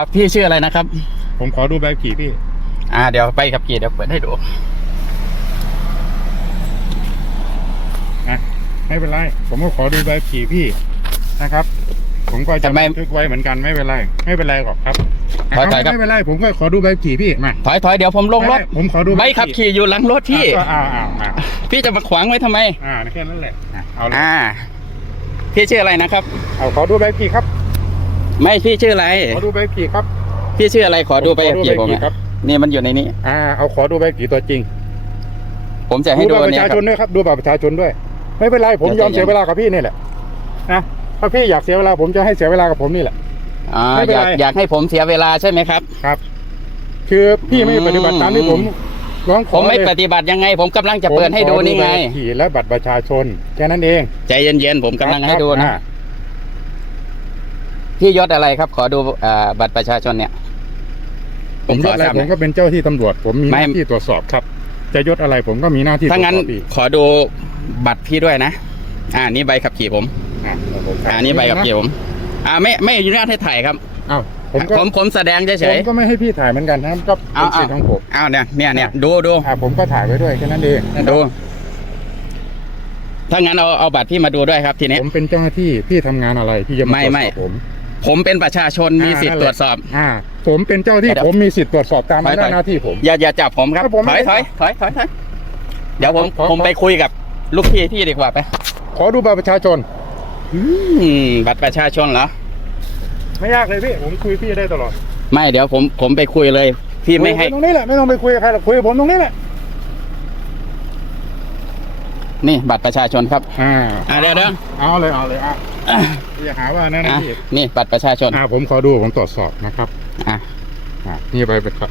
ครับพี่ชื่ออะไรนะครับ ผมขอดูใบขับขี่พี่ อ่า เดี๋ยวไปกับกี่เดี๋ยวเปิดให้ดูนะไม่เป็นไร ผมก็ขอดูใบขับขี่พี่นะครับ ผมก็จะทำไม บันทึกไว้เหมือนกันไม่เป็นไร ไม่เป็นไรหรอกครับถอยถอยครับ ไม่เป็นไรผมก็ขอดูใบขับขี่พี่มาถอยถอยเดี๋ยวผมลงรถไม่ผมขอดูใบขับขี่อยู่หลังรถพี่ อะก็อ้าวอ้าวอ้าวพี่จะมาขวางไว้ทำไม อ่าแค่นั้นแหละอะเอาเลยอ่า พี่ชื่ออะไรนะครับ เอาขอดูใบขับขี่ครับ ไม่พี่ชื่ออะไร ขอดูใบขับขี่ครับพี่ชื่ออะไรขอดูใบขับขี่ขผอมดูใบขับขี่อะครับนี่มันอยู่ในนี้ อ่าเอาขอดูใบขับขี่ตัวจริงผมจะให้ดูบัตอัรนประเนี้ยชาคชรันบด้วยครับดูบัตรประชาชนด้วย ไม่เป็นไรผมเดี๋ยยวอมเสียใจเย็นเวลากับพี่นี่แหละนะถ้าพี่อยากเสียเวลาผมจะให้เสียเวลากับผมนี่แหละ อ่าไม่เป็นอยากไรอยากให้ผมเสียเวลาใช่ไหมครับ ครับ คือพี่ไม่ปฏิบัติตามที่ผมร้องขผอมไม่เลยปฏิบัติยังไง ผมกำลังจะเปิดให้ดูนี่ไง ผมขอใบขับขี่และบัตรประชาชนแค่นั้นเองใจเย็นๆผมกำลังให้ดูครับนะ อ่า พี่ยศอะไรครับ ขอดูอ่าบัตรประชาชนเนี่ย ผมยศอะไรทราบผหมน่อยก็เป็นเจ้าที่ตำรวจ ผมมีหไม่ น้าที่ตรวจสอบครับ จะยศอะไรผมก็มีหน้าที่ตรวถ้าจงั้นสอบพี่ขอดูบัตรพี่ด้วยนะ อ่านี่ใบขับขี่ผม อ่าอ่านี่ใบขับขี่ผม อ่าไม่ไม่อนุญาตให้ถ่ายครับ อ้าวผมก็ผมผมแสดงเฉผมยก็ไม่ให้พี่ถ่ายเหมือนกันนะครับก็ๆเป็เอานเอาสิทธิ์ของผมเอาเนี่ยเนี่ยเนี่ยดูดูอ่าผมก็ถ่ายไว้ด้วยแค่นั้นเองนะครับดูถ้างั้นเอาเอาบัตรพี่มาดูด้วยครับทีนี้ ผมเป็นเจ้าหน้าที่พี่ทำงานอะไรพี่จะมาไม่ตรวจไม่สอบผม ผมเป็นประชาชนมีอ่าสิทธิ์นั่นแหตรละวจสอบ อ่า ผมเป็นเจ้าที่เดี๋ยวผมมีสิทธิ์ตรวจสอบตามถอยถอยหน้าที่ผม อย่าอย่าจับผมครับถ้าผมถอยไม่ถอยถอยถอยถอยเดี๋ยวผมขอขอผมไปคุยกับลูกพี่พี่ดีกว่าไป ขอดูบัตรประชาชนอืมบัตรประชาชนเหรอ ไม่ยากเลยพี่ ผมคุยพี่ได้ตลอด ไม่เดี๋ยวผมผมไปคุยเลย พี่ไม่ให้คุยตรงนี้แหละไม่ต้องไปคุยกับใครหรอกคุยกับผมตรงนี้แหละ นี่บัตรประชาชนครับอ่าอ่าเดี๋ยวเดี๋ยวเอาเลยเอาเลยอะอย่าหาว่านั่นนะอะพี่นี่บัตรประชาชนอ่าผมขอดูผมตรวจสอบนะครับอะอ่านี่ใบประชา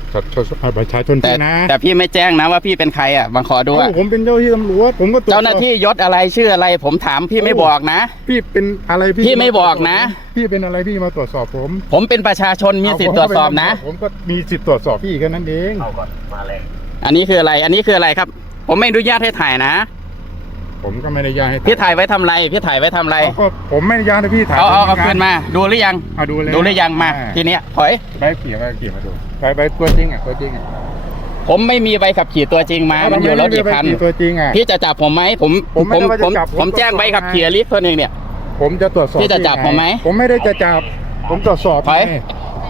ประชาชนแต่พี่นะแต่พี่ไม่แจ้งนะว่าพี่เป็นใครอะมาขอดูเอ้าอะผมเป็นเจ้าที่ตำรวจผมก็ตรวจสอบเจ้าหน้าที่ยศอะไรชื่ออะไร ผมถามพี่ไม่บอกนะ พี่เป็นอะไรพี่พี่ไม่บอกนะ พี่เป็นอะไรพี่มาตรวจสอบผมผมเป็นประชาชนมีสิทธิ์ตรวจสอบนะ ผมก็มีสิทธิ์ตรวจสอบพี่แค่นั้นเองอันนี้คืออะไรอันนี้คืออะไรครับ ผมไม่อนุญาตให้ถ่ายนะ ผมก็ไม่ได้ยาให้พี่ถ่ายไว้ทำไร พี่ถ่ายไว้ทำไร เอาก็ผมไม่ได้ยาให้พี่ถ่ายเอาเอาเอาผมขึ้นทำงมา ดูหรือยัง เอาดูเลยดูหรือยังมา อ่ทีเนี้ยถอย ใบขี่ใบขี่มาดูใบใบตัวจริงอะตัวจริงอะผมไม่มีใบขับขี่ตัวจริงมา มันอยู่รถอีกคันใบขี่ตัวจริงอะ พี่จะจับผมไหมผมผมไม่ได้ว่าจะผมจับผมแจ้งใบขับขี่ลิฟต์คนหนึ่งเนี่ย ผมจะตรวจสอบพี่จะจับงผมไหมผมไม่ได้จะจับ ผมตรวจสอบถอยไง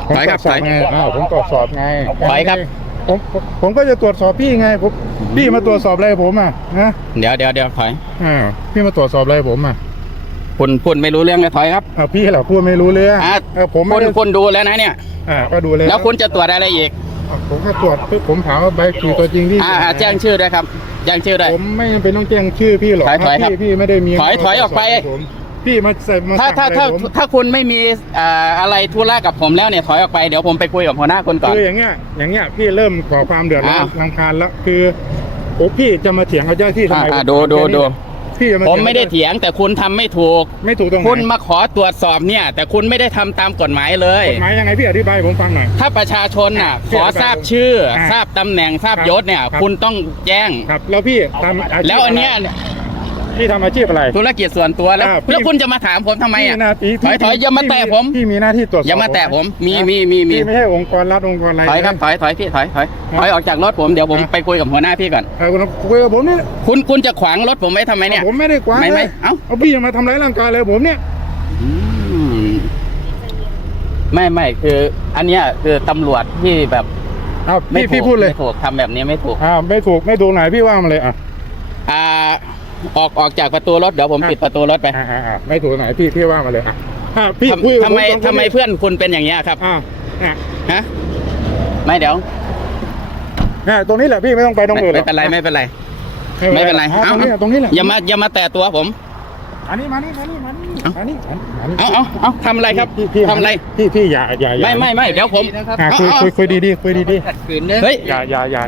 ผมถอยตครรัวบจสอบถอยไงอ้าวผมตรวจสอบไงถอยครับผม ผมผมก็จะตรวจสอบพี่ไงผมพี่มาตรวจสอบอะไรผมอะนะเดี๋ยวเดี๋ยวเดี๋ยวถอยอ่าพี่มาตรวจสอบอะไรผมอะคุณพูดไม่รู้เรื่องเลยถอยครับอ่าพี่เหรอพูดไม่รู้เรื่องอะเออผมไม่คุณได้คุณดูแล้วนะเนี่ยอ่าก็ดูเลยแล้วคุณจะตรวจอะไรอีกผมก็ตรวจปุ๊บผมถามว่าใบขี่ตัวจริงที่อ่าอ่าแจ้งชื่อด้วยครับแจ้งชื่อด้วย ผมไม่จำเป็นต้องแจ้งชื่อพี่หรอกถอยถอยครับพี่พี่ไม่ได้มีถอยถอยออกไป ผม พี่มาใส่มาถ้าสั่งถ้าอะไรถ้าผมถ้าคุณไม่มีอ่าอะไรธุระกับผมแล้วเนี่ยถอยออกไปเดี๋ยวผมไปคุยกับหัวหน้าคนก่อน คืออย่างเงี้ยอย่างเงี้ยพี่เริ่มก่อความเดือดร้อนอ้าวรำคาญแล้วคือโอ้พี่จะมาเถียงกับเจ้าหน้าที่ทำไมอ่าผมดูดูแค่นี้ดูแหละพี่จะมาผมไม่ได้เถียงแต่คุณทำไม่ถูก ไม่ถูกตรงไหนคุณมาขอตรวจสอบเนี่ย แต่คุณไม่ได้ทำตามกฎหมายเลย กฎหมายยังไงพี่อธิบายให้ผมฟังหน่อย ถ้าประชาชนน่ะพี่ขออธิบายทราบชื่อ อ่าทราบตำแหน่งทราบครับยศเนี่ย ครับ คุณต้องแจ้ง ครับ แล้วพี่ทำอาชีพแล้วอันเนี้ย พี่ทำอาชีพอะไร ธุรกิจส่วนตัวแล้ว อ่าพี่ แล้วคุณจะมาถามผมทำไมอะ พี่หน้าที่ถอยถอยอย่ามาแตะผม พี่มีหน้าที่ตรวจสอบอย่ามาแตะผมมีนะมีมีมีพี่ไม่ใช่องค์กรรัฐองค์กรอะไร ถอยครับถอยถอยพี่ถอยถอยถอยออกจากรถผมเดี๋ยวผมอะไปคุยกับหัวหน้าพี่ก่อน เออคุณคุยกับผมนี่คุณคุณจะขวางรถผมไว้ทำไมเนี่ย ผมไม่ได้กว้างไม่ไม่เลยเอ้า เอาพี่จะมาทำร้ายร่างกายเลยผมเนี่ย อืมไม่ไม่คืออันเนี้ยคือตำรวจที่แบบเอาไม่พี่ถูกพี่พูดเลยไม่ถูกทำแบบนี้ไม่ถูก อ่าไม่ถูกไม่ถูกไหนพี่ว่ามาเลยอะอ่า ออกออกจากประตูรถเดี๋ยวผมอะปิดประตูรถไปอ่าอ่าอ่าไม่ถูกไหนพี่พี่ว่ามาเลยอะอ่าพี่คุยกับทำไมผสองคนทำไมนี่เพื่อนคุณเป็นอย่างเงี้ยครับอ่าอ่าฮะไม่เดี๋ยวเนี่ยตรงนี้แหละพี่ไม่ต้องไปตรงไม่อื่นหรไม่อกเป็นไรไม่เป็นไร ไม่เป็นไรอะเอ้าตรงนี้แหละตรงนี้แหละอย่ามาอย่ามาแตะตัวผม อันนี้มานี่มานี่มานี่เอ้า มานี่มานี่เอาเอาเอาทำอะไรครับพี่พี่ทำอะไร พี่พี่อย่าอย่าอย่าไม่ไม่ไม่เดี๋ยวผม อ่าคุยคุยคุยดีๆคุยดีเฮ้ย ๆอย่าอย่าอย่า